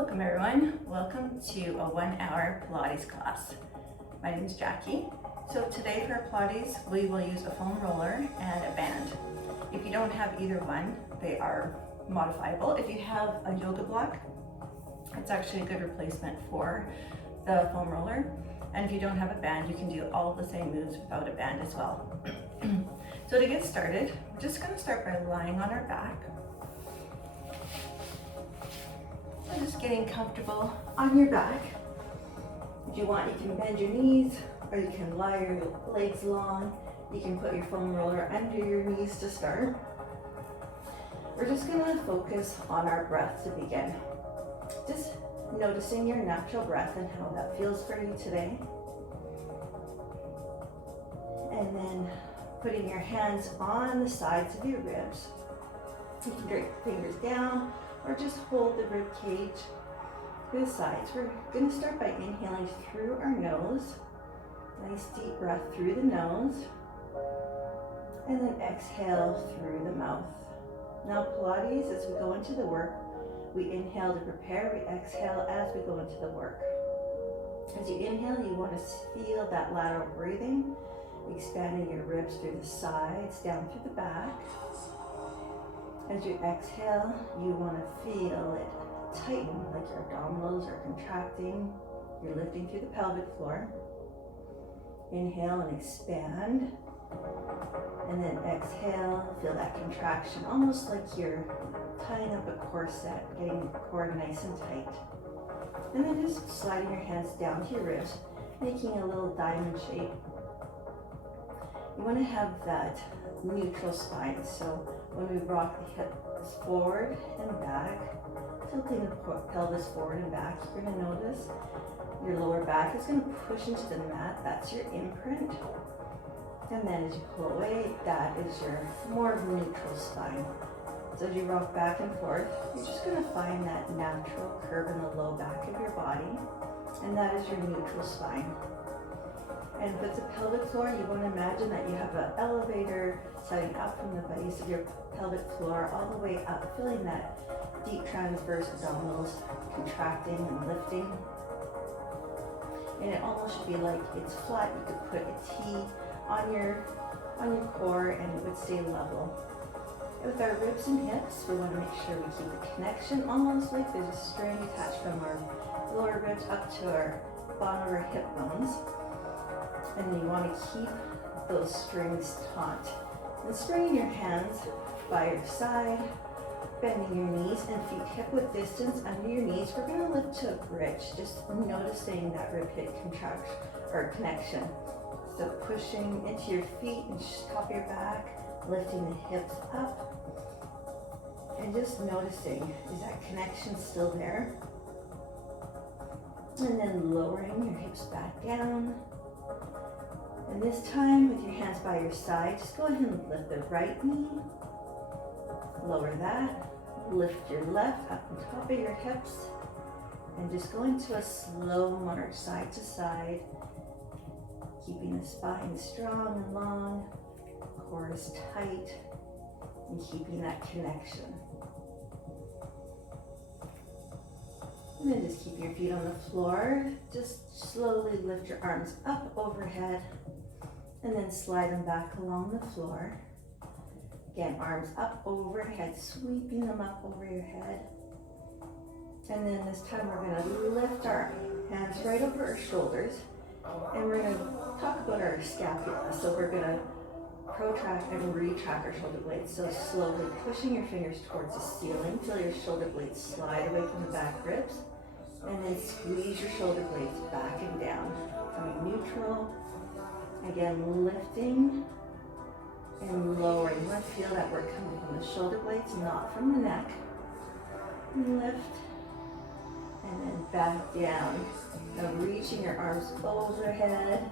Welcome everyone. Welcome to a 1-hour Pilates class. My name is Jackie. So today for Pilates, we will use a foam roller and a band. If you don't have either one, they are modifiable. If you have a yoga block, it's actually a good replacement for the foam roller. And if you don't have a band, you can do all of the same moves without a band as well. So to get started, we're just going to start by lying on our back. So just getting comfortable on your back. If you want, you can bend your knees, or you can lie your legs long. You can put your foam roller under your knees to start. We're just going to focus on our breath to begin. Just noticing your natural breath and how that feels for you today. And then putting your hands on the sides of your ribs. You can drag your fingers down or just hold the rib cage to the sides. We're going to start by inhaling through our nose. Nice deep breath through the nose. And then exhale through the mouth. Now Pilates, as we go into the work, we inhale to prepare, we exhale as we go into the work. As you inhale, you want to feel that lateral breathing, expanding your ribs through the sides, down through the back. As you exhale, you want to feel it tighten, like your abdominals are contracting. You're lifting through the pelvic floor. Inhale and expand. And then exhale, feel that contraction, almost like you're tying up a corset, getting the core nice and tight. And then just sliding your hands down to your ribs, making a little diamond shape. You want to have that neutral spine, so when we rock the hips forward and back, tilting the pelvis forward and back, you're going to notice your lower back is going to push into the mat. That's your imprint. And then as you pull away, that is your more neutral spine. So as you rock back and forth, you're just going to find that natural curve in the low back of your body, and that is your neutral spine. And with the pelvic floor, you want to imagine that you have an elevator setting up from the base of your pelvic floor all the way up, feeling that deep transverse abdominals contracting and lifting. And it almost should be like it's flat. You could put a T on your core and it would stay level. With our ribs and hips, we want to make sure we keep the connection almost like there's a string attached from our lower ribs up to our bottom of our hip bones. And you want to keep those strings taut. And stringing your hands by your side, bending your knees and feet hip width distance under your knees. We're going to lift to a bridge, just noticing that rib hip contraction or connection. So pushing into your feet and top of your back, lifting the hips up, and just noticing, is that connection still there? And then lowering your hips back down. And this time, with your hands by your side, just go ahead and lift the right knee, lower that, lift your left up on top of your hips, and just go into a slow march side to side, keeping the spine strong and long, core is tight, and keeping that connection. And then just keep your feet on the floor. Just slowly lift your arms up overhead, and then slide them back along the floor. Again, arms up overhead, sweeping them up over your head. And then this time we're going to lift our hands right over our shoulders, and we're going to talk about our scapula. So we're going to protract and retract our shoulder blades. So slowly pushing your fingers towards the ceiling, feel your shoulder blades slide away from the back ribs, and then squeeze your shoulder blades back and down, coming neutral. Again, lifting and lowering. You want to feel that work coming from the shoulder blades, not from the neck. Lift and then back down. Now reaching your arms overhead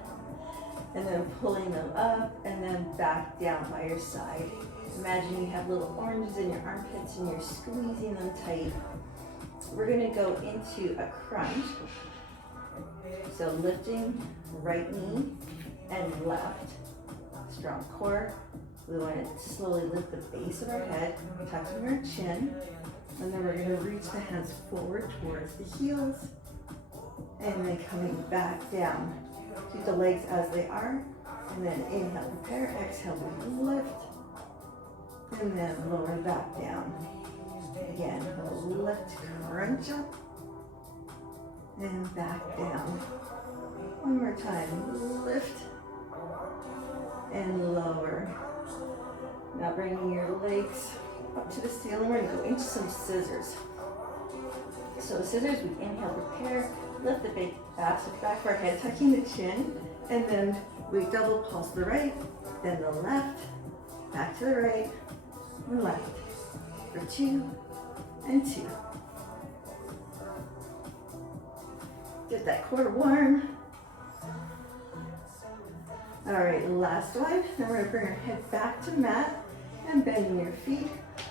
and then pulling them up and then back down by your side. Imagine you have little oranges in your armpits and you're squeezing them tight. We're going to go into a crunch. So lifting right knee and left, strong core. We want to slowly lift the base of our head, touching our chin, And then we're going to reach the hands forward towards the heels. And then coming back down. Keep the legs as they are. And then inhale, prepare. Exhale, we lift. And then lower back down. Again, we'll lift, crunch up. And back down. One more time. Lift. And lower. Now bringing your legs up to the ceiling. We're going to go into some scissors. So scissors, we inhale, prepare, lift the big back of our head, tucking the chin, and then we double pulse the right, then the left, back to the right, and left, for 2 and 2. Get that core warm. All right, last one. Then we're gonna bring our head back to mat and bending your feet.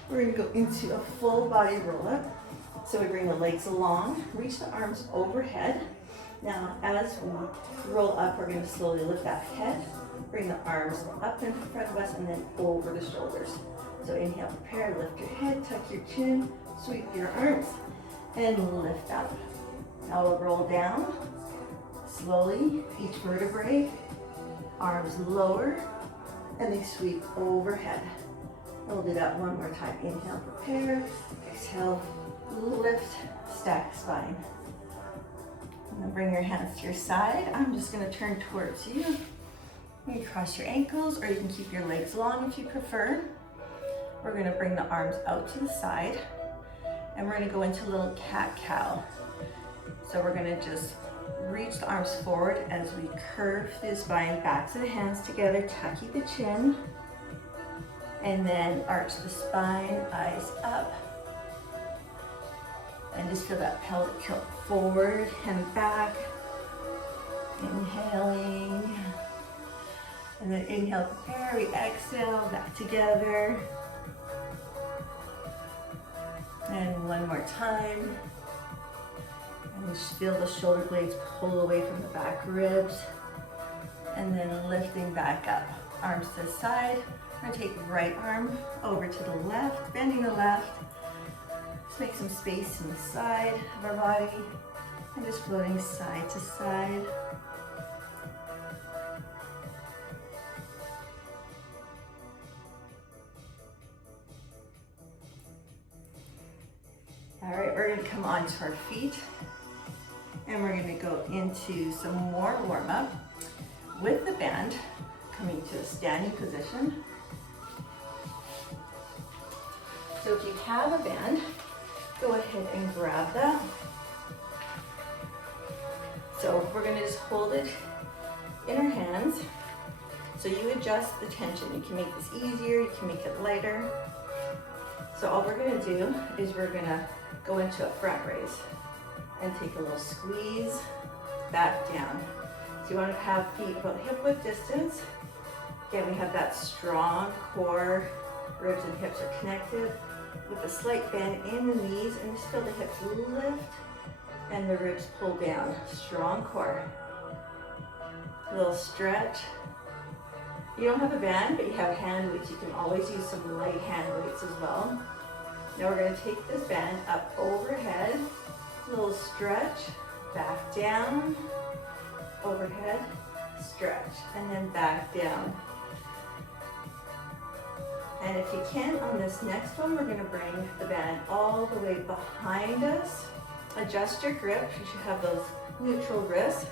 We're gonna go into a full body roll up. So we bring the legs along, reach the arms overhead. Now, as we roll up, we're going to slowly lift that head, bring the arms up in front of us, and then over the shoulders. So inhale, prepare, lift your head, tuck your chin, sweep your arms, and lift up. Now we'll roll down, slowly, each vertebrae, arms lower, and they sweep overhead. We'll do that one more time. Inhale, prepare, exhale, lift, stack spine. And then bring your hands to your side. I'm just going to turn towards you. You can cross your ankles, or you can keep your legs long if you prefer. We're going to bring the arms out to the side, and we're going to go into a little cat-cow. So we're going to just reach the arms forward as we curve the spine, back to the hands together, tucking the chin, and then arch the spine, eyes up. And just feel that pelvic tilt forward and back. Inhaling. And then inhale, prepare, we exhale, back together. And one more time. And just feel the shoulder blades pull away from the back ribs. And then lifting back up. Arms to the side. We're gonna take right arm over to the left, bending the left. Make some space in the side of our body and just floating side to side. All right, we're going to come onto our feet and we're going to go into some more warm up with the band, coming to a standing position. So if you have a band, go ahead and grab that. So we're going to just hold it in our hands. So you adjust the tension. You can make this easier, you can make it lighter. So all we're going to do is we're going to go into a front raise and take a little squeeze back down. So you want to have feet about hip width distance. Again, we have that strong core, ribs and hips are connected, with a slight bend in the knees, and just feel the hips lift and the ribs pull down. Strong core. A little stretch. You don't have a band, but you have hand weights. You can always use some light hand weights as well. Now we're going to take this band up overhead. A little stretch. Back down. Overhead. Stretch. And then back down. And if you can, on this next one, we're going to bring the band all the way behind us. Adjust your grip. You should have those neutral wrists.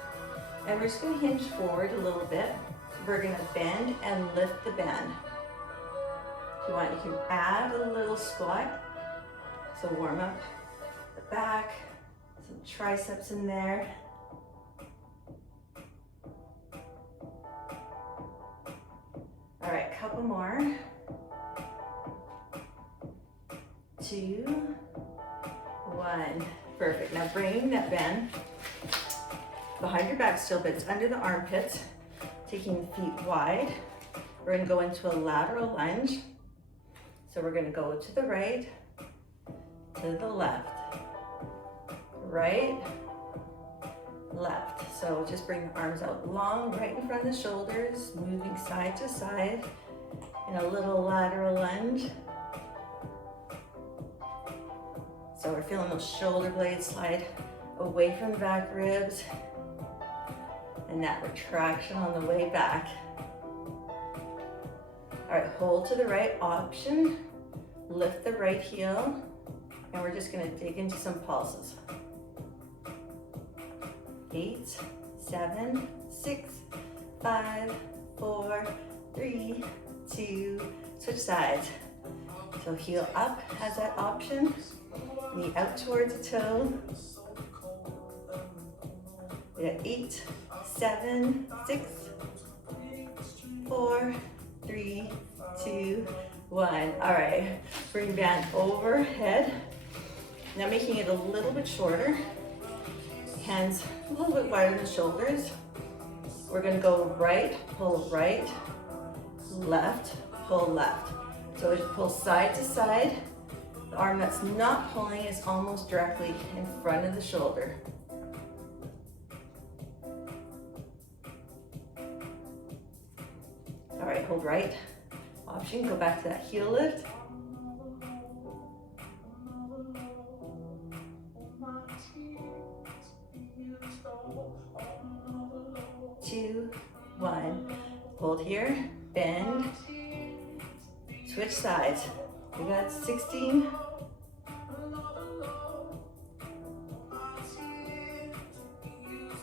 And we're just going to hinge forward a little bit. We're going to bend and lift the band. If you want, you can add a little squat. So warm up the back, some triceps in there. All right, couple more. 2, 1. Perfect. Now bring that band behind your back still, but it's under the armpits. Taking the feet wide. We're going to go into a lateral lunge. So we're going to go to the right, to the left, right, left. So just bring the arms out long, right in front of the shoulders, moving side to side in a little lateral lunge. So we're feeling those shoulder blades slide away from the back ribs and that retraction on the way back. All right, hold to the right option, lift the right heel, and we're just gonna dig into some pulses. 8, 7, 6, 5, 4, 3, 2, switch sides. So heel up has that option, knee out towards the toe. We got 8, 7, 6, 4, 3, 2, 1. All right, bring band overhead. Now making it a little bit shorter. Hands a little bit wider than shoulders. We're gonna go right, pull right, left, pull left. So as you pull side to side, the arm that's not pulling is almost directly in front of the shoulder. All right, hold right option, go back to that heel lift. Two, 1, hold here, bend, switch sides. We got 16.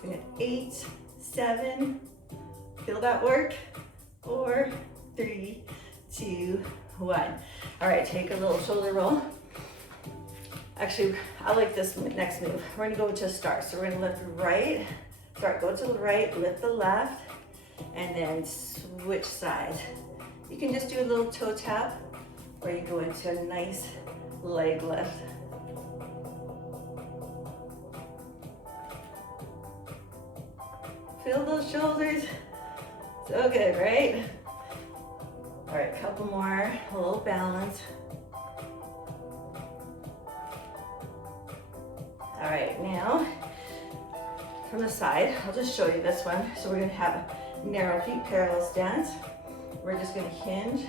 We got 8, 7, feel that work? 4, 3, 2, 1. All right, take a little shoulder roll. Actually, I like this next move. We're gonna go to a start. So we're gonna lift right, go to the right, lift the left, and then switch sides. You can just do a little toe tap, or you go into a nice leg lift. Feel those shoulders. So good, right? All right, couple more, a little balance. All right, now from the side, I'll just show you this one. So we're gonna have a narrow feet parallel stance. We're just gonna hinge,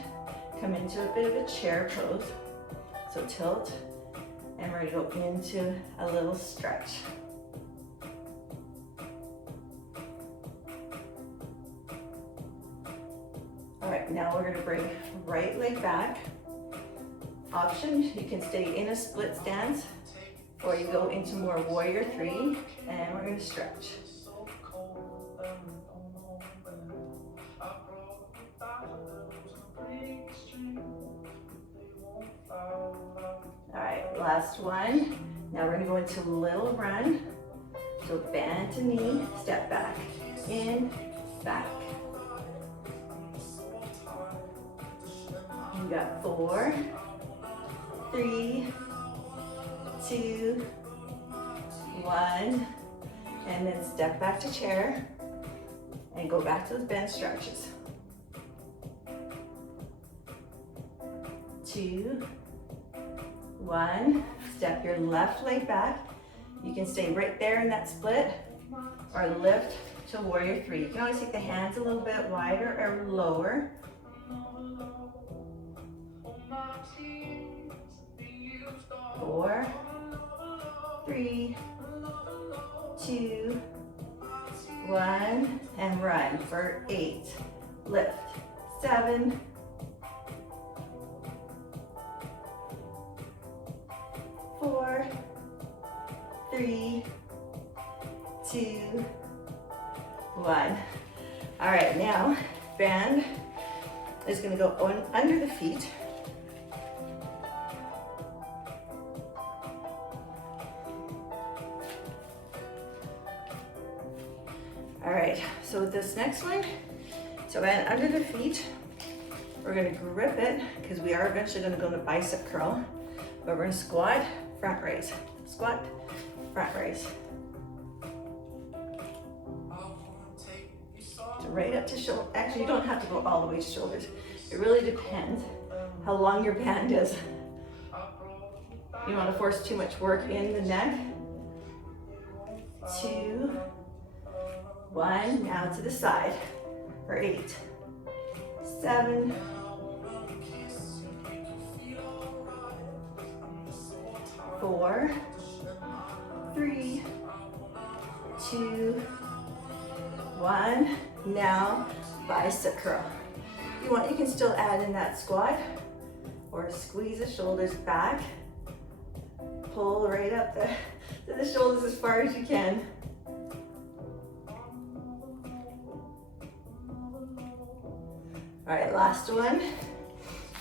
come into a bit of a chair pose. So tilt, and we're gonna go into a little stretch. All right, now we're gonna bring right leg back. Option, you can stay in a split stance, or you go into more warrior 3, and we're gonna stretch. All right, last one. Now we're gonna go into little run. So bend to knee, step back, in, back. You got 4, 3, 2, 1, and then step back to chair and go back to the bend stretches. 2, 1, step your left leg back. You can stay right there in that split or lift to warrior 3. You can always take the hands a little bit wider or lower. 4, 3, 2, 1, and run for 8. Lift, 7, 4, 3, 2, 1. All right, now band is going to go on under the feet. All right, so with this next one, so band under the feet, we're gonna grip it because we are eventually gonna go to bicep curl, but we're gonna squat, front raise, squat, front raise. So right up to shoulder. Actually, you don't have to go all the way to shoulders. It really depends how long your band is. You don't want to force too much work in the neck. 2, 1, now to the side for 8, 7, 4, 4, 3, 2, 1. Now, bicep curl. If you want, you can still add in that squat or squeeze the shoulders back. Pull right up to the shoulders as far as you can. All right, last one.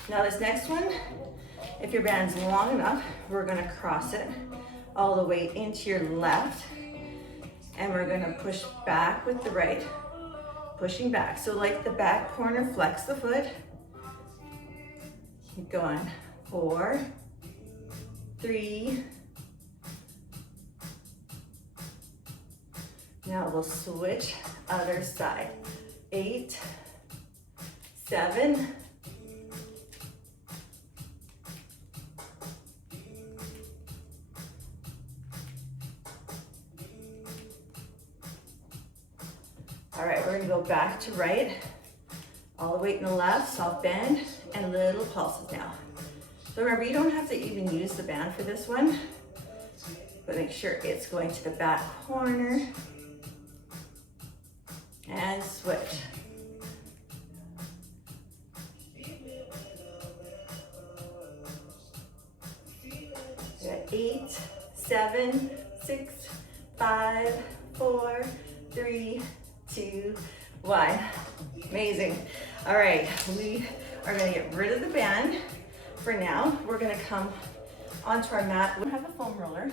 Now this next one, if your band's long enough, we're gonna cross it all the way into your left, and we're gonna push back with the right, pushing back. So like the back corner, flex the foot. Keep going. 4, 3. Now we'll switch other side. 8, 7. All right, we're gonna go back to right, all the way in the left, soft bend, and little pulses now. So remember, you don't have to even use the band for this one, but make sure it's going to the back corner, and switch. We got 8, 7, 6, 5, 4, 3, 2, 1. Amazing. All right, we are gonna get rid of the band for now. We're gonna come onto our mat. We have a foam roller.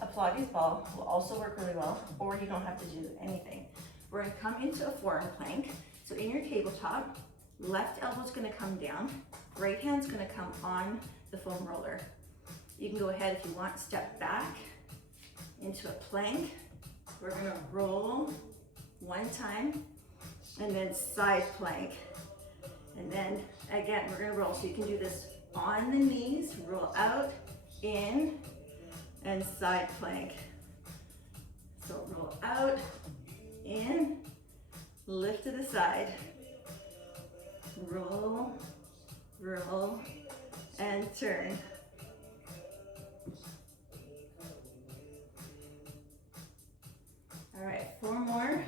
A Pilates ball will also work really well, or you don't have to do anything. We're gonna come into a forearm plank. So in your tabletop, left elbow's gonna come down, right hand's gonna come on the foam roller. You can go ahead if you want, step back into a plank. We're gonna roll one time, and then side plank. And then again, we're gonna roll. So you can do this on the knees, roll out, in, and side plank. So roll out, in, lift to the side. Roll, roll, and turn. All right, 4 more.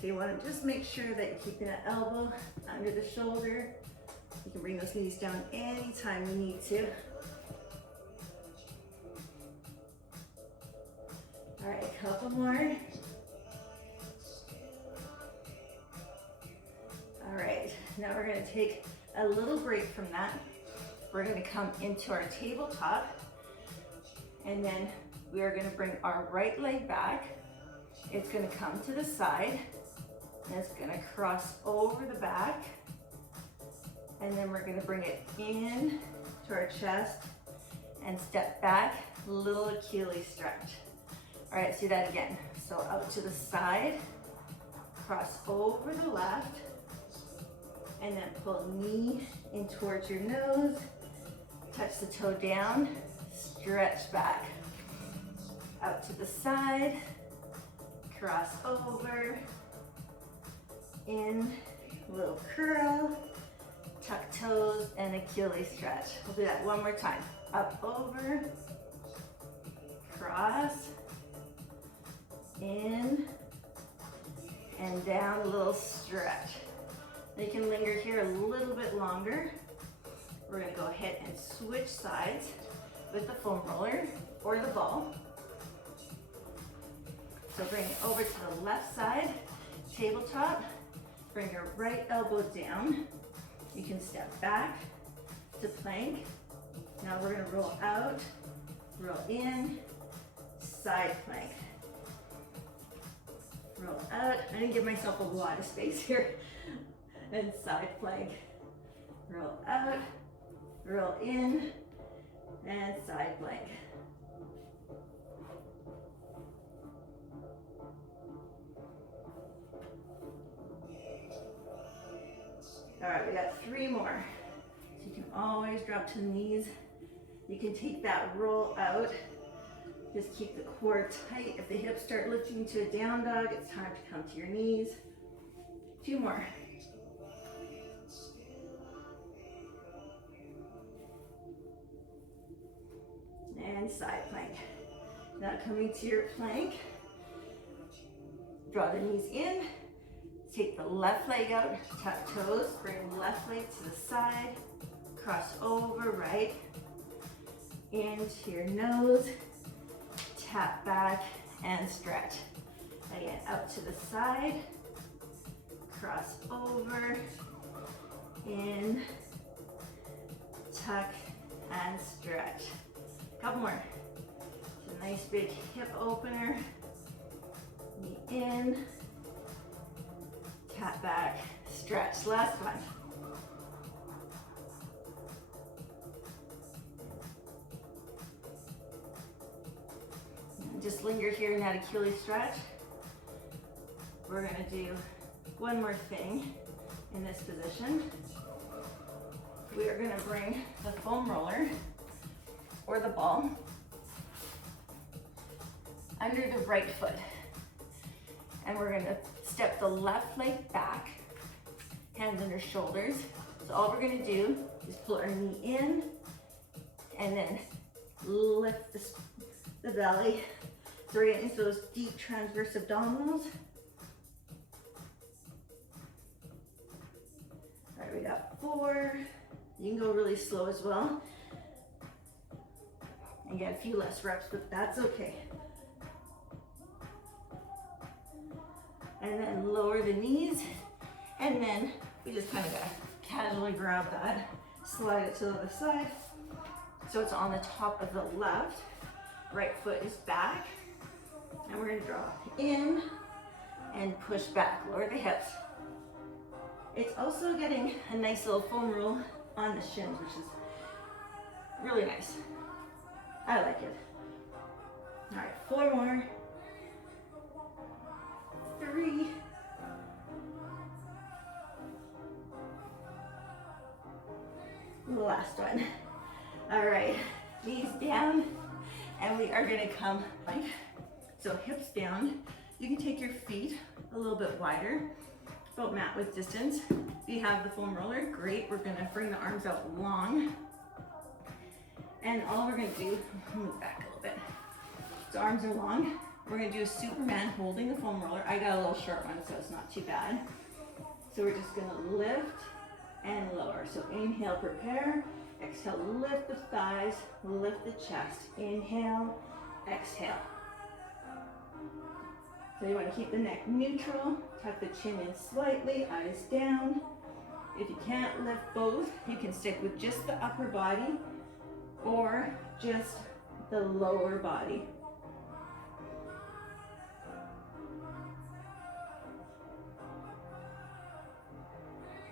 So you want to just make sure that you're keeping that elbow under the shoulder. You can bring those knees down anytime you need to. All right, a couple more. All right, now we're going to take a little break from that. We're going to come into our tabletop, and then we are going to bring our right leg back. It's going to come to the side, and it's going to cross over the back, and then we're going to bring it in to our chest and step back, little Achilles stretch. All right, let's do that again. So out to the side, cross over the left, and then pull knee in towards your nose, touch the toe down, stretch back. Out to the side, cross over, in, little curl, tuck toes, and Achilles stretch. We'll do that one more time. Up, over, cross, in, and down, a little stretch. You can linger here a little bit longer. We're gonna go ahead and switch sides with the foam roller or the ball. So bring it over to the left side, tabletop. Bring your right elbow down. You can step back to plank. Now we're gonna roll out, roll in, side plank. Roll out. I didn't give myself a lot of space here. And side plank. Roll out, roll in, and side plank. All right, we got 3 more. So you can always drop to the knees. You can take that roll out. Just keep the core tight. If the hips start lifting to a down dog, it's time to come to your knees. 2 more. and side plank. Now coming to your plank, draw the knees in, take the left leg out, tuck toes, bring left leg to the side, cross over, right, into your nose, tap back and stretch. Again, out to the side, cross over, in, tuck and stretch. Couple more. It's a nice big hip opener. Knee in, tap back, stretch. Last one. And just linger here in that Achilles stretch. We're gonna do one more thing in this position. We are gonna bring the foam roller or the ball under the right foot. And we're gonna step the left leg back, hands under shoulders. So all we're gonna do is pull our knee in and then lift the belly. So we're getting into those deep transverse abdominals. All right, we got 4. You can go really slow as well and get a few less reps, but that's okay. And then lower the knees, and then we just kind of gotta casually grab that, slide it to the other side. So it's on the top of the left, right foot is back, and we're gonna draw in and push back, lower the hips. It's also getting a nice little foam roll on the shins, which is really nice. I like it. All right, 4 more. 3. Last one. All right, knees down, and we are gonna come like, so hips down. You can take your feet a little bit wider, about mat width distance. If you have the foam roller, great. We're gonna bring the arms out long. And all we're gonna do, move back a little bit. So arms are long. We're gonna do a Superman holding the foam roller. I got a little short one, so it's not too bad. So we're just gonna lift and lower. So inhale, prepare. Exhale, lift the thighs, lift the chest. Inhale, exhale. So you wanna keep the neck neutral, tuck the chin in slightly, eyes down. If you can't lift both, you can stick with just the upper body or just the lower body.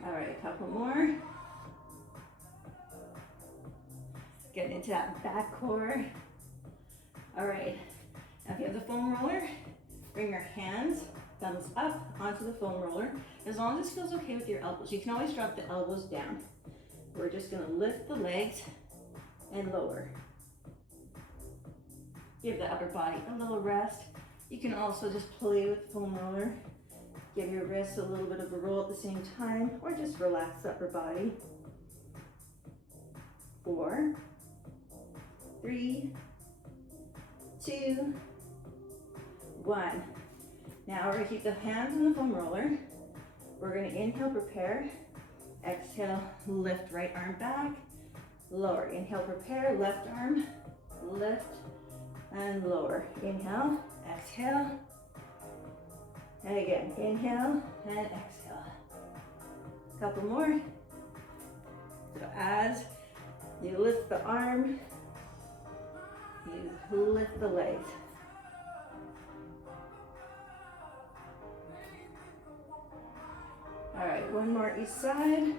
All right, a couple more. Get into that back core. All right, now if you have the foam roller, bring your hands, thumbs up onto the foam roller. As long as this feels okay with your elbows, you can always drop the elbows down. We're just gonna lift the legs and lower. Give the upper body a little rest. You can also just play with the foam roller. Give your wrists a little bit of a roll at the same time, or just relax the upper body. 4, 3, 2, 1. Now we're gonna keep the hands on the foam roller. We're gonna inhale, prepare. Exhale, lift right arm back. Lower, inhale, prepare, left arm, lift and lower. Inhale, exhale. And again, inhale and exhale. Couple more. So as you lift the arm, you lift the legs. All right, one more each side.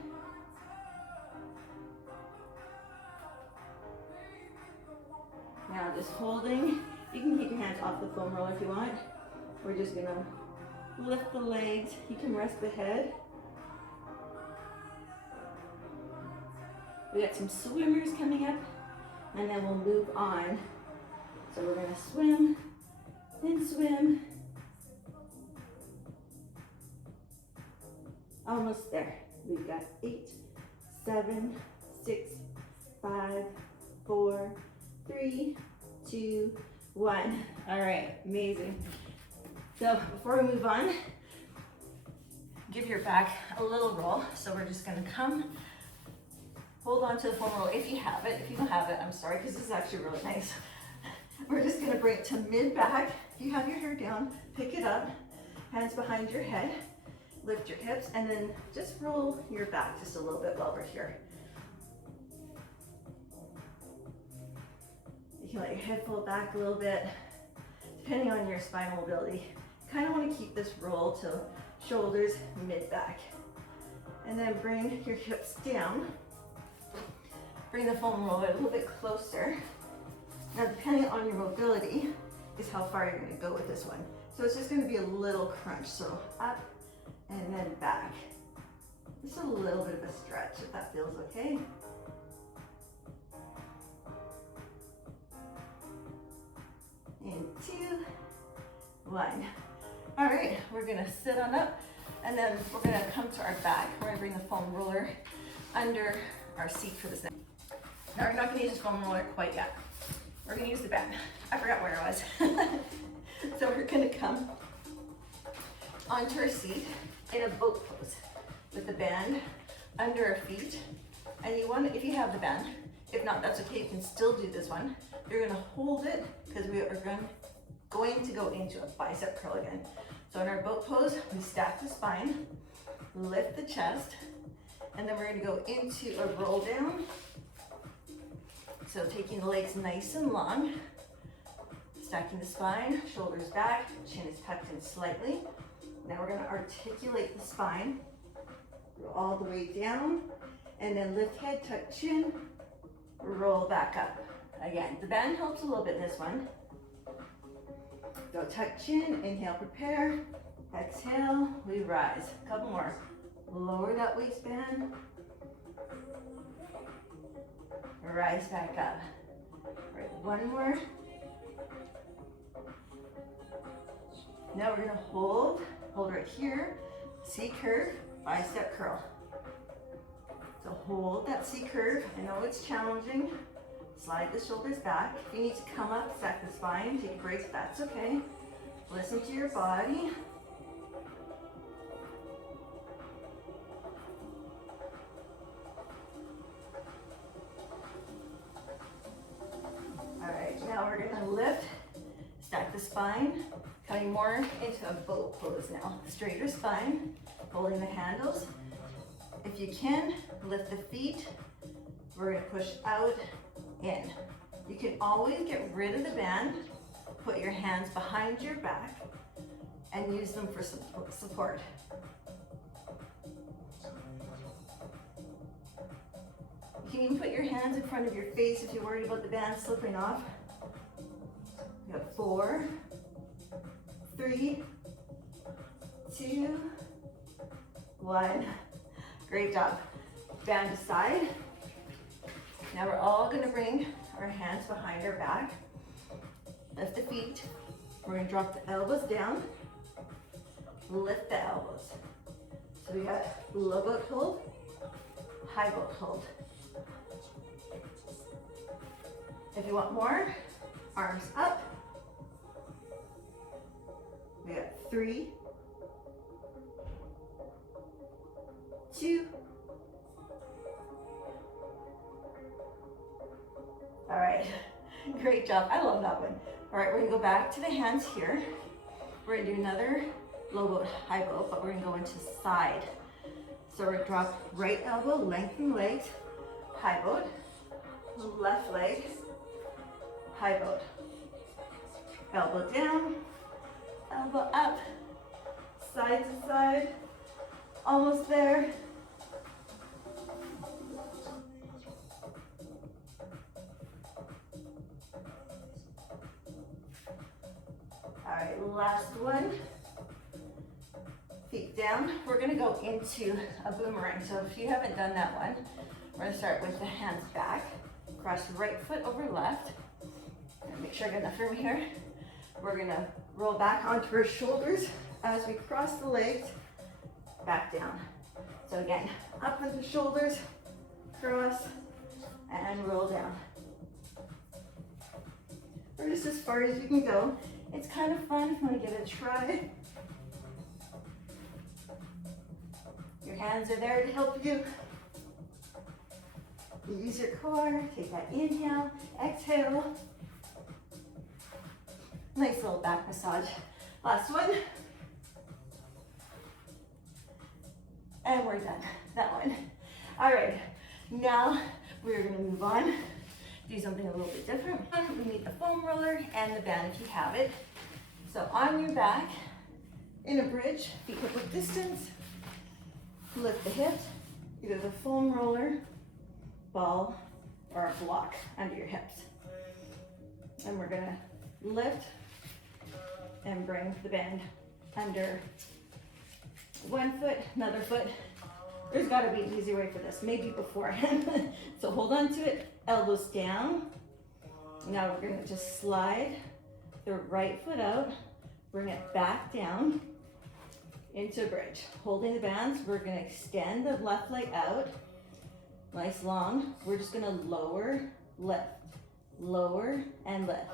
Now just holding. You can keep your hands off the foam roller if you want. We're just gonna lift the legs. You can rest the head. We got some swimmers coming up, and then we'll move on. So we're gonna swim and swim. Almost there. We've got 8, 7, 6, 5, 4, 3, 2, 1. All right, amazing. So before we move on, give your back a little roll. So we're just gonna come, hold on to the foam roller if you have it. If you don't have it, I'm sorry, because this is actually really nice. We're just gonna bring it to mid-back. If you have your hair down, pick it up, hands behind your head, lift your hips, and then just roll your back just a little bit while we're here. You can let your head fold back a little bit, depending on your spinal mobility. Kind of want to keep this roll to shoulders mid-back. And then bring your hips down. Bring the foam roller a little bit closer. Now, depending on your mobility, is how far you're going to go with this one. So it's just going to be a little crunch. So up and then back. Just a little bit of a stretch if that feels okay. In 2, 1. All right, we're gonna sit on up and then we're gonna come to our back. We're gonna bring the foam roller under our seat for this next. Now we're not gonna use the foam roller quite yet. We're gonna use the band. I forgot where I was. So we're gonna come onto our seat in a boat pose with the band under our feet. And you want, if you have the band, if not, that's okay, you can still do this one. You're gonna hold it because we are going to go into a bicep curl again. So in our boat pose, we stack the spine, lift the chest, and then we're gonna go into a roll down. So taking the legs nice and long, stacking the spine, shoulders back, chin is tucked in slightly. Now we're gonna articulate the spine, go all the way down, and then lift head, tuck chin, roll back up. Again, the band helps a little bit in this one. Go tuck chin, inhale, prepare. Exhale, we rise. A couple more. Lower that waistband. Rise back up. All right, one more. Now we're gonna hold right here. C curve, bicep curl. So hold that C curve. I know it's challenging. Slide the shoulders back. If you need to come up, stack the spine, take a break, that's okay. Listen to your body. All right, now we're gonna lift, stack the spine, coming more into a boat pose now. Straighter spine, holding the handles. If you can, lift the feet. We're gonna push out, in. You can always get rid of the band, put your hands behind your back, and use them for support. You can even put your hands in front of your face if you're worried about the band slipping off. You have 4, 3, 2, 1. Great job. Band aside. Now we're all gonna bring our hands behind our back. Lift the feet. We're gonna drop the elbows down. Lift the elbows. So we got low boat hold, high boat hold. If you want more, arms up. We got 3, 2. All right, great job. I love that one. All right, we're gonna go back to the hands here. We're gonna do another low boat, high boat, but we're gonna go into side. So we're gonna drop right elbow, lengthen legs, high boat, left leg, high boat. Elbow down, elbow up, side to side, almost there. All right, last one. Feet down. We're gonna go into a boomerang. So if you haven't done that one, we're gonna start with the hands back. Cross right foot over left. And make sure I got enough room here. We're gonna roll back onto our shoulders as we cross the legs, back down. So again, up with the shoulders, cross, and roll down. or just as far as you can go. It's kind of fun if you want to give it a try. Your hands are there to help you. You use your core, take that inhale, exhale. Nice little back massage. Last one. And we're done, that one. All right, now we're gonna move on, do something a little bit different. We need the foam roller and the band if you have it. So on your back, in a bridge, feet hip width distance, lift the hips, either the foam roller, ball, or a block under your hips. And we're gonna lift and bring the band under one foot, another foot. There's gotta be an easier way for this, maybe beforehand. So hold on to it, elbows down. Now we're gonna just slide the right foot out, bring it back down into a bridge. Holding the bands, we're gonna extend the left leg out, nice long. We're just gonna lower, lift, lower, and lift.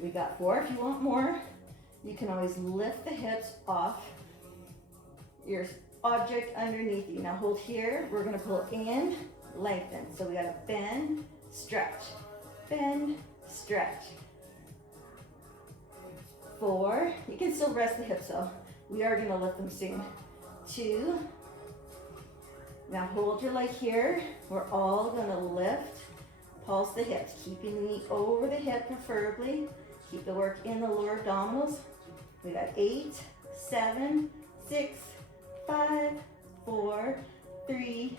We got 4. If you want more, you can always lift the hips off your object underneath you. Now hold here, we're gonna pull in, lengthen. So we gotta bend, stretch, bend, stretch. 4, you can still rest the hips though. We are gonna lift them soon. 2, now hold your leg here. We're all gonna lift, pulse the hips, keeping the knee over the hip preferably. Keep the work in the lower abdominals. We got 8, 7, 6, 5, 4, 3,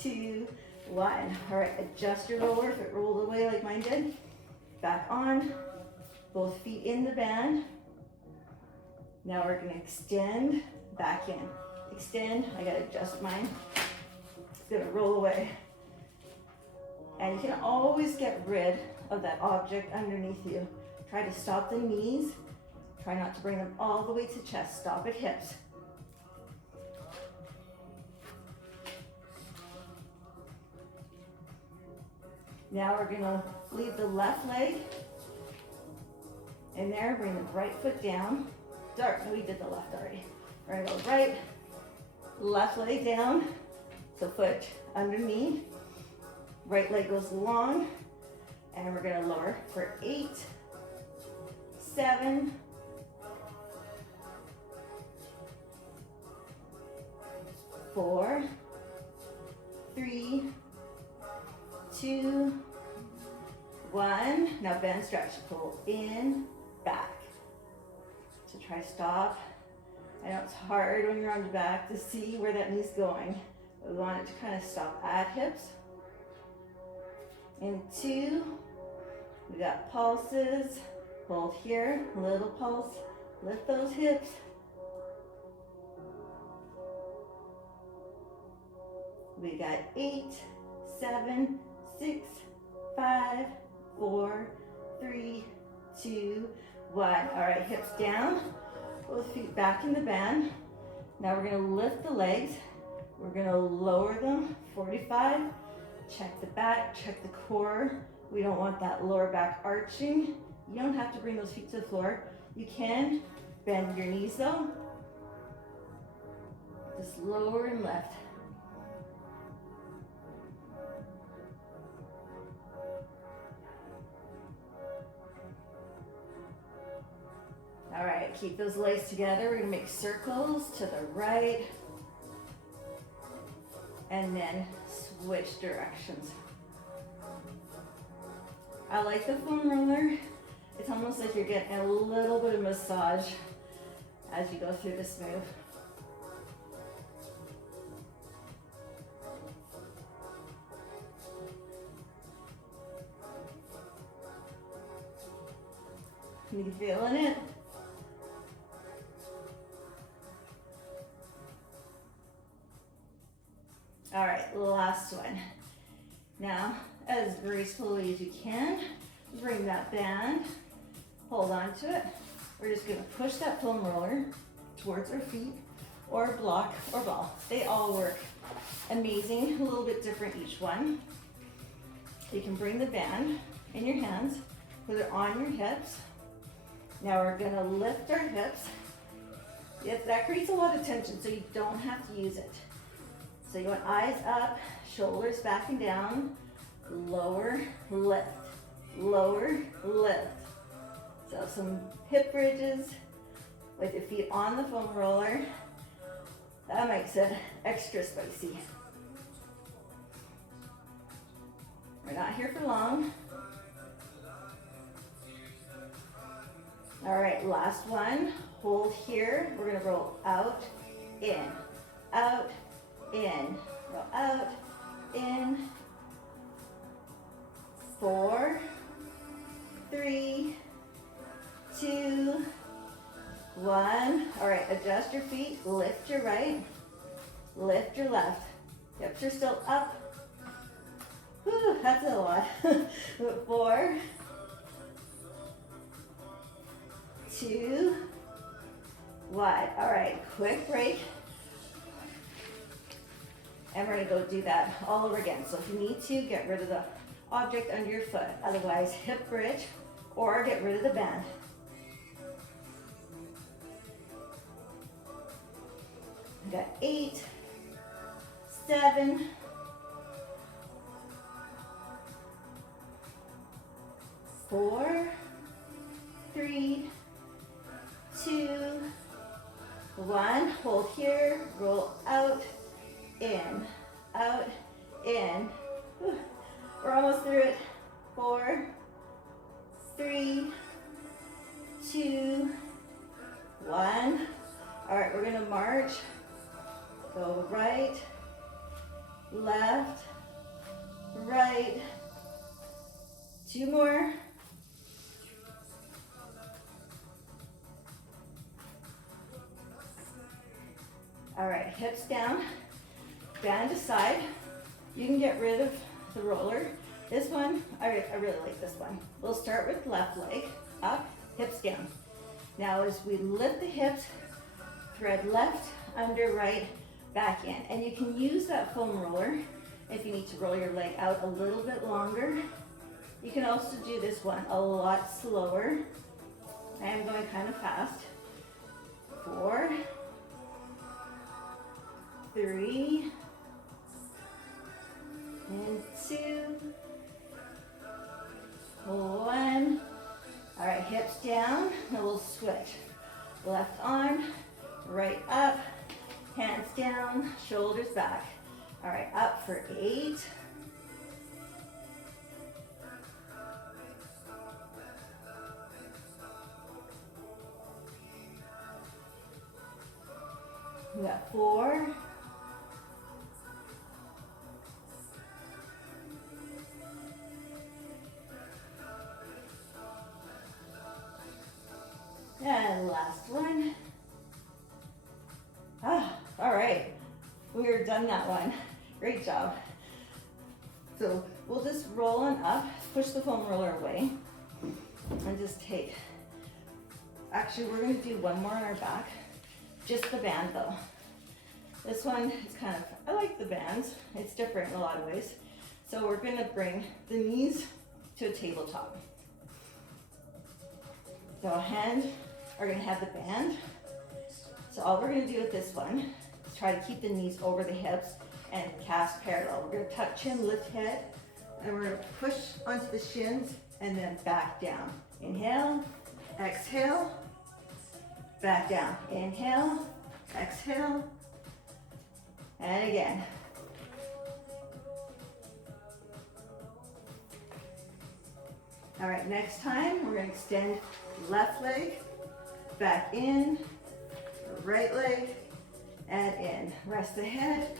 2, 1. All right, adjust your lower if it rolled away like mine did. Back on, both feet in the band. Now we're gonna extend back in. Extend, I gotta adjust mine. It's gonna roll away. And you can always get rid of that object underneath you. Try to stop the knees. Try not to bring them all the way to chest. Stop at hips. Now we're gonna leave the left leg in there. Bring the right foot down. Sorry, we did the left already. We're gonna go right, left leg down. So foot underneath. Right leg goes long. And we're gonna lower for 8, 7, 4, 3, 2, 1. Now bend, stretch, pull in, back. So try stop. I know it's hard when you're on your back to see where that knee's going, but we want it to kind of stop at hips. In 2, we got pulses. Hold here, little pulse, lift those hips. We got 8, 7, 6, 5, 4, 3, 2, 1. All right, hips down, both feet back in the band. Now we're gonna lift the legs. We're gonna lower them, 45. Check the back, check the core. We don't want that lower back arching. You don't have to bring those feet to the floor. You can bend your knees though. Just lower and lift. All right, keep those legs together. We're gonna make circles to the right and then switch directions. I like the foam roller. It's almost like you're getting a little bit of massage as you go through this move. You feeling it? All right, last one. Now, as gracefully as you can, bring that band, hold on to it. We're just gonna push that foam roller towards our feet, or block or ball. They all work. amazing, a little bit different each one. You can bring the band in your hands, put it on your hips. Now we're gonna lift our hips. Yes, that creates a lot of tension, so you don't have to use it. So you want eyes up, shoulders back and down, lower, lift, lower, lift. So some hip bridges with your feet on the foam roller. That makes it extra spicy. We're not here for long. All right, last one. Hold here. We're gonna roll out, in, out, in, roll out, in. 4, 3, 2, 1. All right, adjust your feet, lift your right, lift your left. Hips are still up. Whew, that's a lot. 4, 2, wide. All right, quick break. And we're gonna go do that all over again. So if you need to, get rid of the object under your foot. Otherwise, hip bridge or get rid of the band. We got 8, 7, 4, 3, 2, 1. Hold here, roll out, in, out, in. Whew. We're almost through it. 4, 3, 2, 1. All right, we're gonna march. Go right, left, right. 2 more. All right, hips down, band aside. You can get rid of the roller. This one, I really like this one. We'll start with left leg, up, hips down. Now as we lift the hips, thread left, under, right, back in. And you can use that foam roller if you need to roll your leg out a little bit longer. You can also do this one a lot slower. I am going kind of fast. 4, 3, and 2, 1. All right, hips down, and we'll switch. Left arm, right up, hands down, shoulders back. All right, up for 8. We got 4. And last one. All right. We're done that one. Great job. So we'll just roll on up, push the foam roller away, and just take. Actually, we're gonna do one more on our back. Just the band though. This one is kind of, I like the bands. It's different in a lot of ways. So we're gonna bring the knees to a tabletop. So hands are gonna have the band. So all we're gonna do with this one is try to keep the knees over the hips and cast parallel. We're gonna tuck chin, lift head, and we're gonna push onto the shins and then back down. Inhale, exhale, back down. Inhale, exhale, and again. All right, next time we're gonna extend left leg, back in, right leg, and in. Rest the head,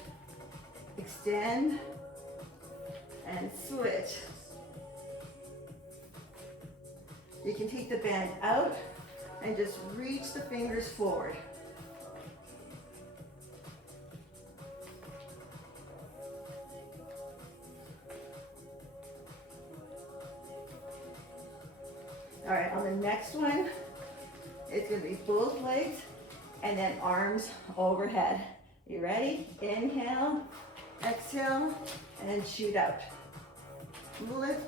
extend, and switch. You can take the band out and just reach the fingers forward. All right, on the next one, it's gonna be both legs and then arms overhead. You ready? Inhale, exhale and shoot out. Lift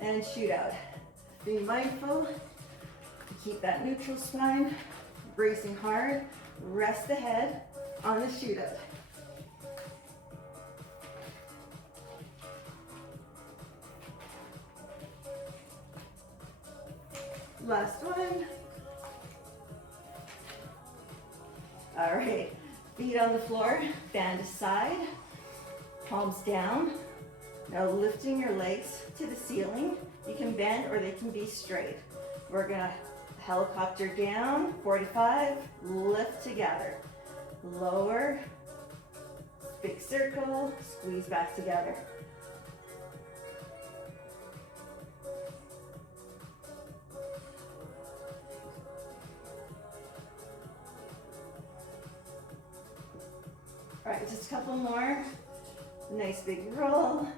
and shoot out. Be mindful to keep that neutral spine, bracing hard. Rest the head on the shoot out. Last one. All right, feet on the floor, band aside, palms down. Now lifting your legs to the ceiling. You can bend or they can be straight. We're gonna helicopter down, 45, lift together. Lower, big circle, squeeze back together. All right, just a couple more. Nice big roll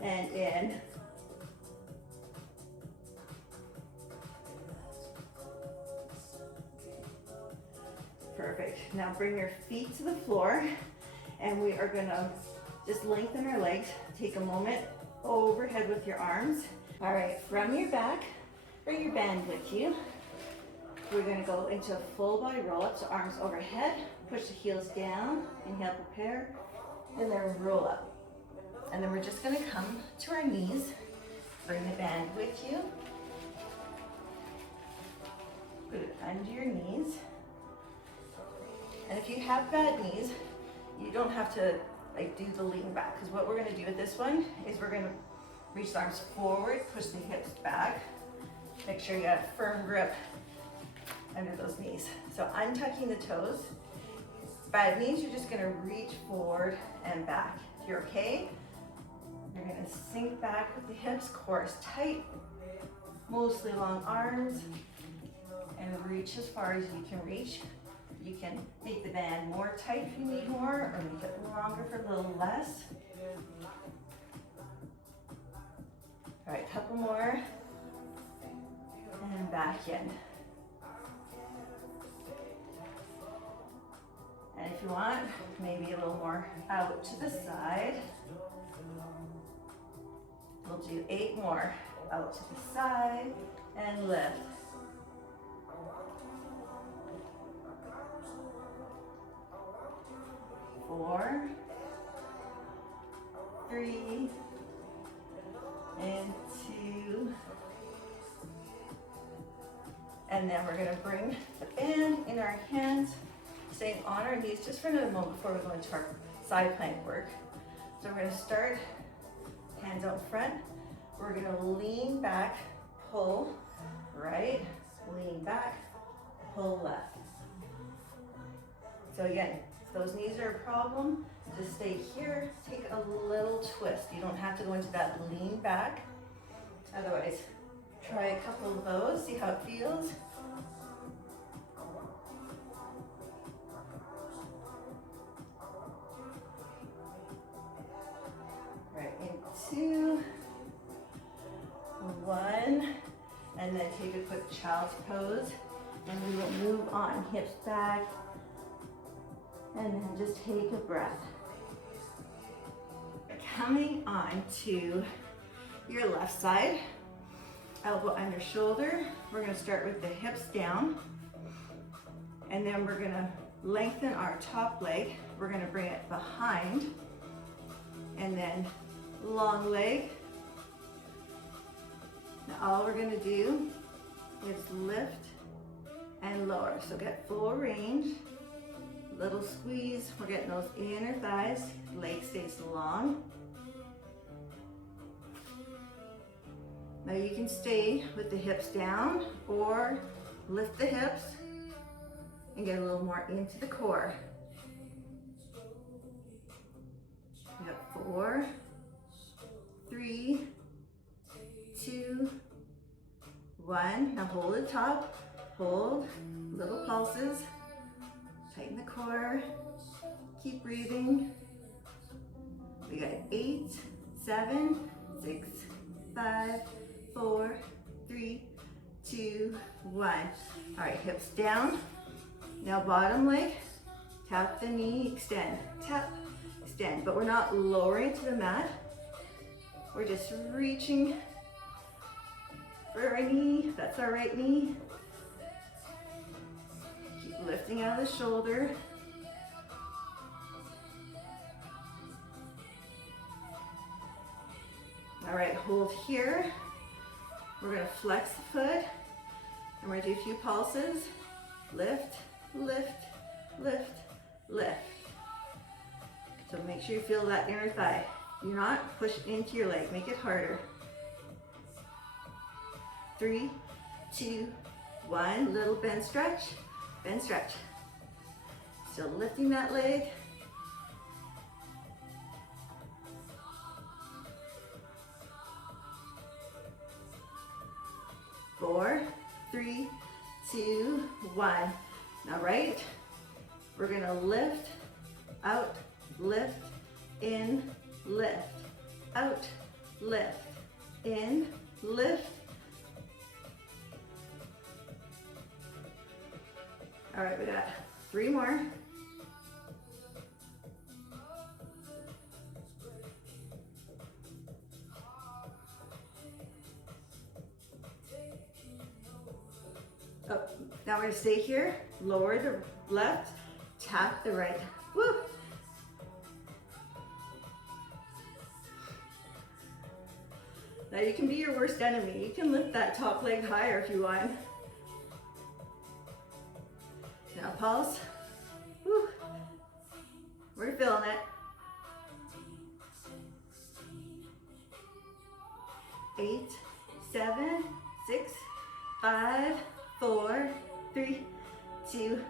and in. Perfect. Now bring your feet to the floor and we are gonna just lengthen our legs. Take a moment overhead with your arms. All right, from your back, bring your band with you. We're gonna go into a full body roll up, so arms overhead, push the heels down, inhale, prepare, and then roll up. And then we're just gonna come to our knees, bring the band with you, put it under your knees. And if you have bad knees, you don't have to do the lean back, because what we're gonna do with this one is we're gonna reach the arms forward, push the hips back, make sure you have a firm grip under those knees. So untucking the toes. Bad knees, you're just gonna reach forward and back. If you're okay, you're gonna sink back with the hips, core is tight, mostly long arms, and reach as far as you can reach. You can make the band more tight if you need more, or make it longer for a little less. All right, couple more, and back in. And if you want, maybe a little more out to the side. We'll do 8 more. Out to the side and lift. 4, 3, and 2. And then we're gonna bring the band in our hands, staying on our knees just for another moment before we go into our side plank work. So we're gonna start, hands out front. We're gonna lean back, pull right, lean back, pull left. So again, if those knees are a problem, just stay here, take a little twist. You don't have to go into that lean back. Otherwise, try a couple of those, see how it feels. Right, in 2, 1, and then take a quick child's pose, and we will move on, hips back, and then just take a breath. Coming on to your left side, elbow under shoulder. We're gonna start with the hips down, and then we're gonna lengthen our top leg. We're gonna bring it behind, and then long leg. Now all we're gonna do is lift and lower. So get full range, little squeeze. We're getting those inner thighs, leg stays long. Now you can stay with the hips down or lift the hips and get a little more into the core. We got 4, 3, 2, 1. Now hold the top, hold, little pulses, tighten the core, keep breathing. We got 8, 7, 6, 5, 4, 3, 2, 1. All right, hips down. Now bottom leg, tap the knee, extend, tap, extend, but we're not lowering to the mat. We're just reaching for our knee. That's our right knee. Keep lifting out of the shoulder. All right, hold here. We're gonna flex the foot, and we're gonna do a few pulses. Lift, lift, lift, lift. So make sure you feel that inner thigh. Do not push into your leg, make it harder. 3, 2, 1, little bend stretch, bend stretch. Still lifting that leg. 4, 3, 2, 1. Now right, we're gonna lift, out, lift, in, lift, out, lift, in, lift. All right, we got 3 more. Oh, now we're gonna stay here, lower the left, tap the right. Woo! Now you can be your worst enemy. You can lift that top leg higher if you want. Now pulse. Woo. We're feeling it. 8, 7, 6, 5, 4, 3, 2,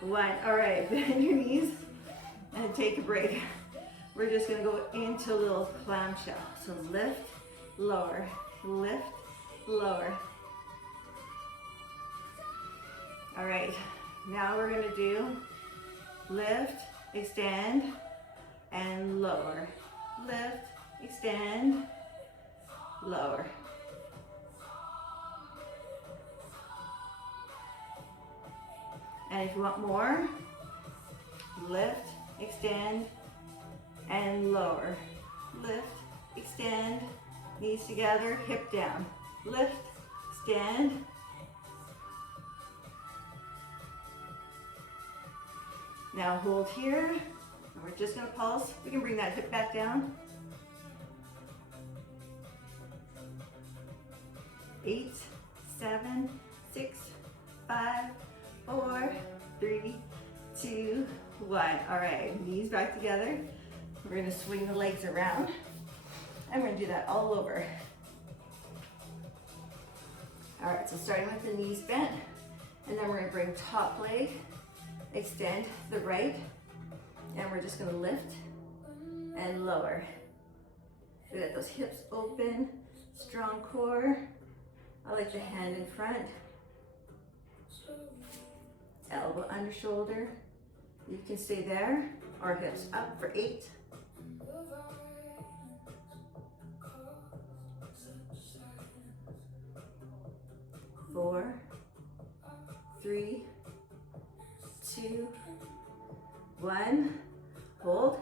1. All right, bend your knees and take a break. We're just gonna go into a little clamshell. So lift, lower, lift, lower. All right, now we're gonna do lift, extend, and lower. Lift, extend, lower. And if you want more, lift, extend, and lower. Lift, extend, knees together, hip down. Lift, extend. Now hold here, and we're just gonna pulse. We can bring that hip back down. 8, 7, 6, 5, 4, 3, 2, 1. All right, knees back together. We're gonna swing the legs around, and we're gonna do that all over. All right, so starting with the knees bent, and then we're gonna bring top leg, extend the right, and we're just gonna lift and lower. We got those hips open, strong core. I like the hand in front. Elbow under shoulder. You can stay there, or hips up for 8. 4, 3, 2, 1. Hold,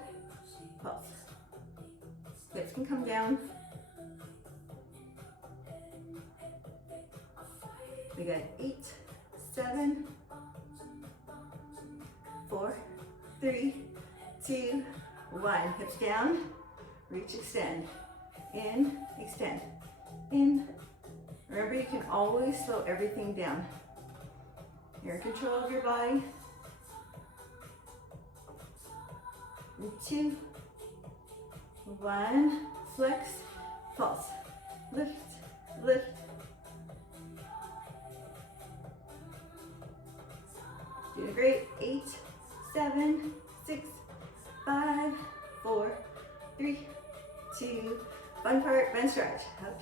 pulse. Hips can come down. We got 8, 7, 4, 3, 2, 1. Hips down, reach, extend. In, extend. In. Remember, you can always slow everything down. You're in control of your body. 2, 1. Flex, pulse. Lift, lift. Doing great. 8, 7, 6, 5, 4, 3, 2. Fun part, bend stretch. Out,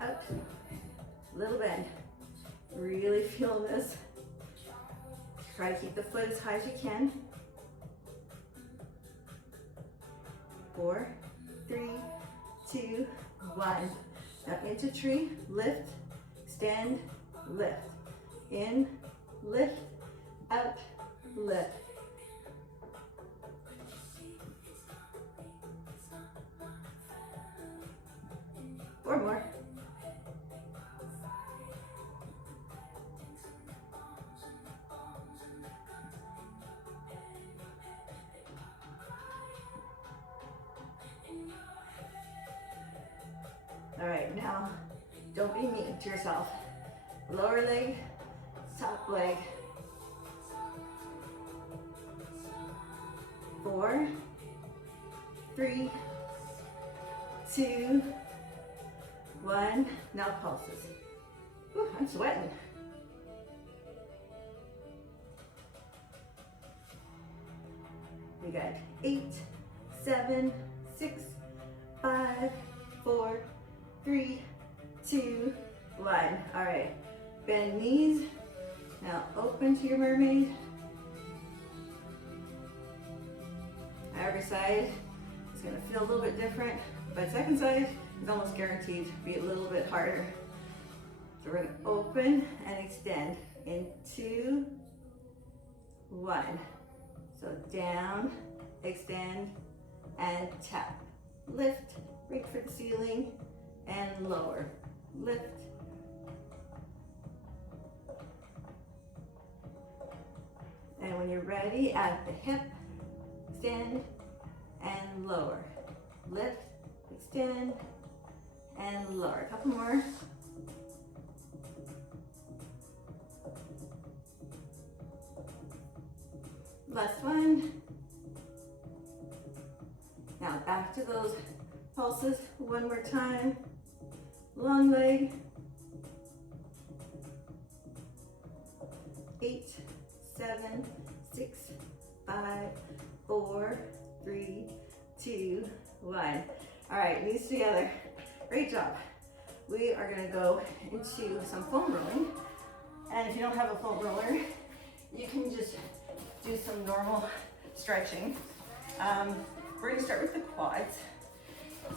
out. Little bend. Really feel this. Try to keep the foot as high as you can. 4, 3, 2, 1. Up into tree. Lift, extend, lift. In, lift, out, lift. now. Don't be mean to yourself. Lower leg, top leg. 4, 3, 2, 1. Now pulses. Whew, I'm sweating. We got 8, 7, 6, 5, 4, 3, 2, 1. All right, bend knees. Now open to your mermaid. Every side is gonna feel a little bit different, but second side is almost guaranteed to be a little bit harder. So we're gonna open and extend in 2, 1. So down, extend, and tap. Lift, reach for the ceiling, and lower. Lift. And when you're ready, at the hip, extend, and lower. Lift, extend, and lower. A couple more. Last one. Now back to those pulses one more time. Long leg. 8, 7, 6, 5, 4, 3, 2, 1. All right, knees together. Great job. We are gonna go into some foam rolling. And if you don't have a foam roller, you can just do some normal stretching. We're gonna start with the quads.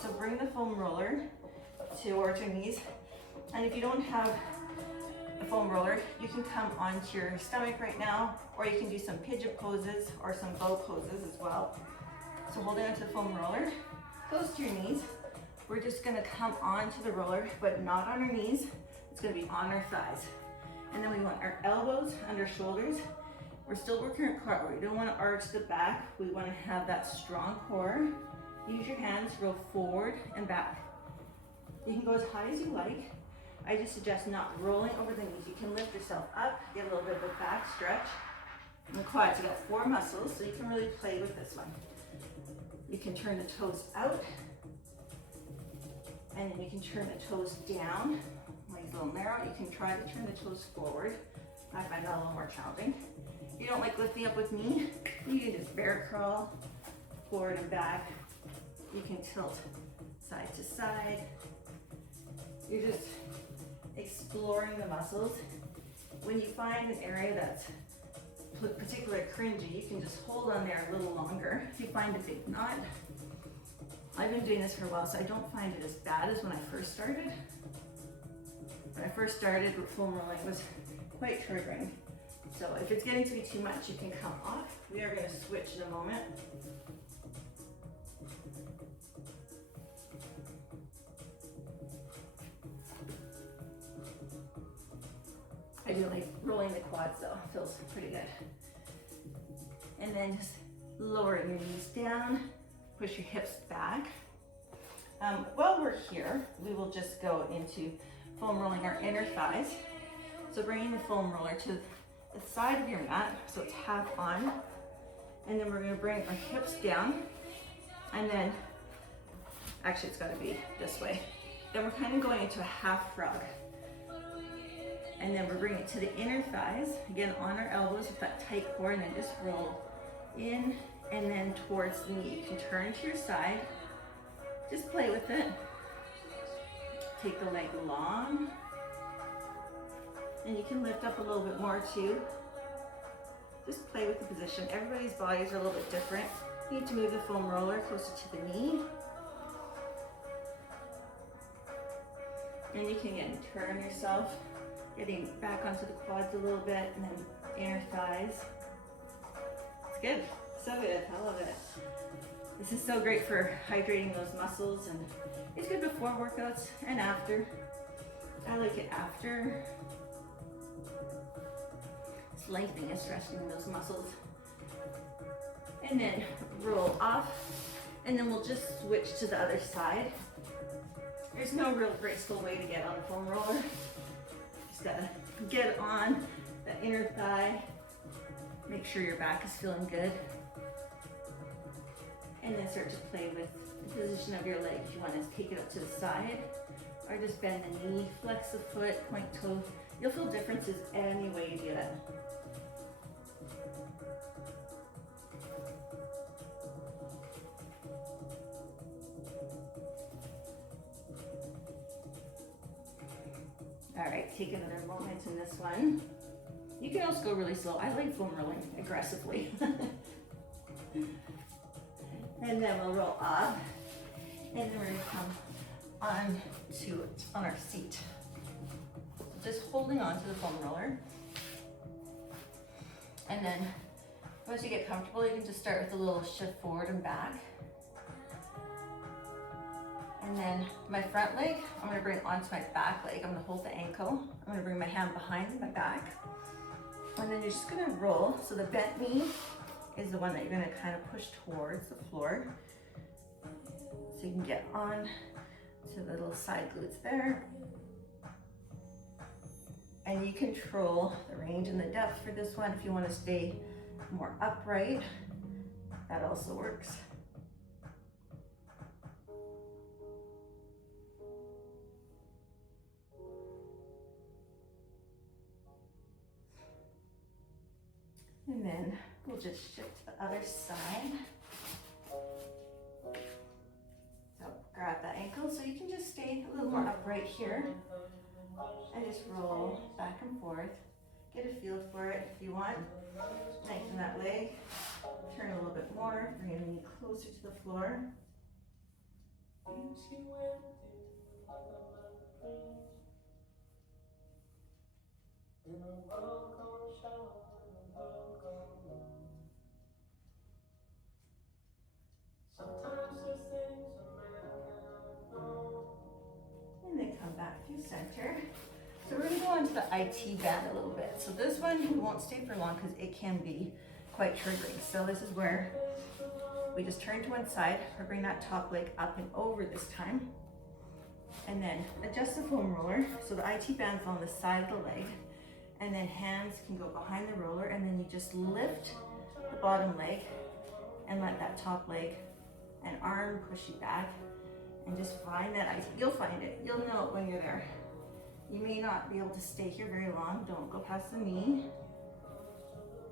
So bring the foam roller towards your knees. And if you don't have a foam roller, you can come onto your stomach right now, or you can do some pigeon poses or some bow poses as well. So holding onto the foam roller, close to your knees. We're just gonna come onto the roller, but not on our knees. It's gonna be on our thighs. And then we want our elbows under shoulders. We're still working our core. We don't want to arch the back. We want to have that strong core. Use your hands to go forward and back. You can go as high as you like. I just suggest not rolling over the knees. You can lift yourself up, get a little bit of a back stretch. And the quads, you got 4 muscles, so you can really play with this one. You can turn the toes out, and then you can turn the toes down. Legs a little narrow. You can try to turn the toes forward. I find that a little more challenging. If you don't like lifting up with me, you can just bear crawl forward and back. You can tilt side to side. You're just exploring the muscles. When you find an area that's particularly cringy, you can just hold on there a little longer. If you find a big knot, I've been doing this for a while, so I don't find it as bad as when I first started. When I first started with foam rolling, it was quite triggering. So if it's getting to be too much, you can come off. We are going to switch in a moment. I do like rolling the quads though, it feels pretty good. And then just lowering your knees down, push your hips back. While we're here, we will just go into foam rolling our inner thighs. So bringing the foam roller to the side of your mat, so tap on, and then we're going to bring our hips down, and then, actually it's got to be this way. Then we're kind of going into a half frog. And then we're bringing it to the inner thighs, again on our elbows with that tight core, and then just roll in and then towards the knee. You can turn to your side, just play with it. Take the leg long, and you can lift up a little bit more too. Just play with the position. Everybody's bodies are a little bit different. You need to move the foam roller closer to the knee. And you can again turn yourself, getting back onto the quads a little bit, and then inner thighs. It's good, so good, I love it. This is so great for hydrating those muscles, and it's good before workouts and after. I like it after. It's lengthening and stretching those muscles. And then roll off, and then we'll just switch to the other side. There's no real graceful way to get on a foam roller. Just gotta get on the inner thigh. Make sure your back is feeling good. And then start to play with the position of your leg. If you want to take it up to the side, or just bend the knee, flex the foot, point toe. You'll feel differences any way you do it. All right, take another moment in this one. You can also go really slow. I like foam rolling aggressively. And then we'll roll up, and then we're gonna come on to it on our seat. Just holding on to the foam roller. And then once you get comfortable, you can just start with a little shift forward and back. And then my front leg, I'm gonna bring onto my back leg. I'm gonna hold the ankle. I'm gonna bring my hand behind my back. And then you're just gonna roll. So the bent knee is the one that you're gonna kind of push towards the floor. So you can get on to the little side glutes there. And you control the range and the depth for this one. If you wanna stay more upright, that also works. And then we'll just shift to the other side. So grab that ankle so you can just stay a little more upright here. And just roll back and forth. Get a feel for it if you want. Lengthen that leg. Turn a little bit more. Bring your knee closer to the floor. And then come back to center. So we're going to go into the IT band a little bit. So this one we won't stay for long because it can be quite triggering. So this is where we just turn to one side, or bring that top leg up and over this time. And then adjust the foam roller. So the IT band's on the side of the leg. And then hands can go behind the roller, and then you just lift the bottom leg and let that top leg and arm push you back. And just find that IT. You'll find it. You'll know it when you're there. You may not be able to stay here very long. Don't go past the knee.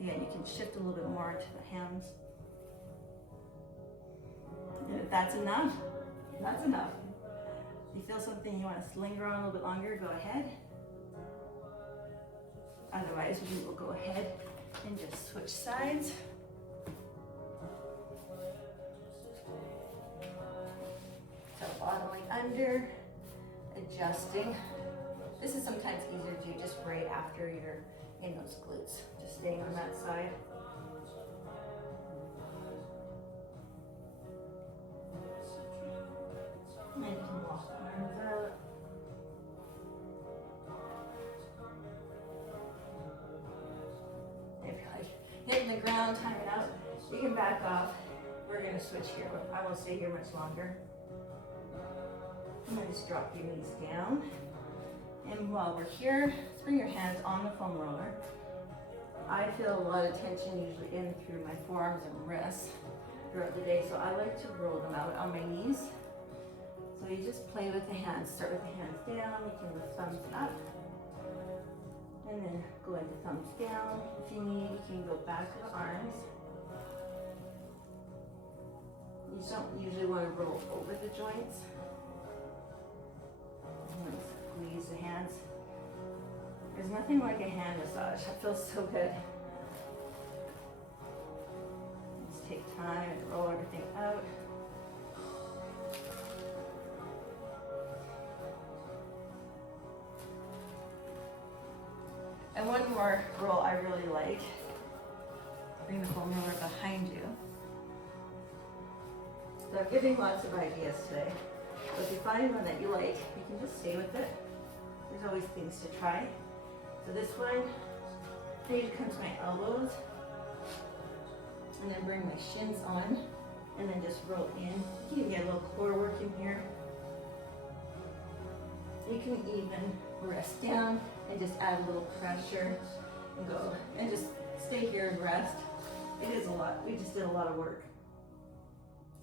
Again, you can shift a little bit more to the hands. And if that's enough, that's enough. If you feel something you want to linger on a little bit longer, go ahead. Otherwise, we will go ahead and just switch sides. So bottom leg under, adjusting. This is sometimes easier to do just right after you're in those glutes. Just staying on that side. And you can walk the arms out. If you're like hitting the ground, time it out, you can back off. We're gonna switch here. I won't stay here much longer. I'm gonna just drop your knees down. And while we're here, let's bring your hands on the foam roller. I feel a lot of tension usually in through my forearms and wrists throughout the day, so I like to roll them out on my knees. So you just play with the hands. Start with the hands down. You can lift thumbs up. And then go into thumbs down. If you need, you can go back to the arms. You don't usually want to roll over the joints. Squeeze the hands. There's nothing like a hand massage. It feels so good. Just take time and roll everything out. And one more roll I really like. Bring the foam roller behind you. So I'm giving lots of ideas today. So if you find one that you like, you can just stay with it. There's always things to try. So this one, I need to come to my elbows and then bring my shins on and then just roll in. You can get a little core work in here. You can even rest down and just add a little pressure and go and just stay here and rest. It is a lot. We just did a lot of work.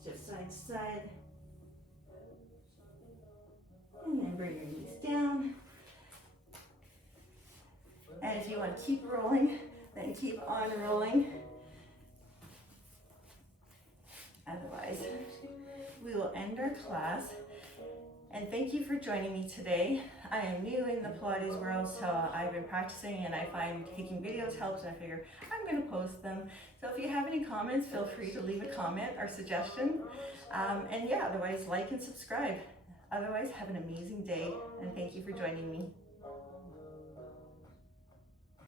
Just side to side. And then bring your knees down. And if you want to keep rolling, then keep on rolling. Otherwise, we will end our class. And thank you for joining me today. I am new in the Pilates world, so I've been practicing and I find taking videos helps, and I figure I'm going to post them. So if you have any comments, feel free to leave a comment or suggestion. And yeah, otherwise like and subscribe. Otherwise, have an amazing day, and thank you for joining me.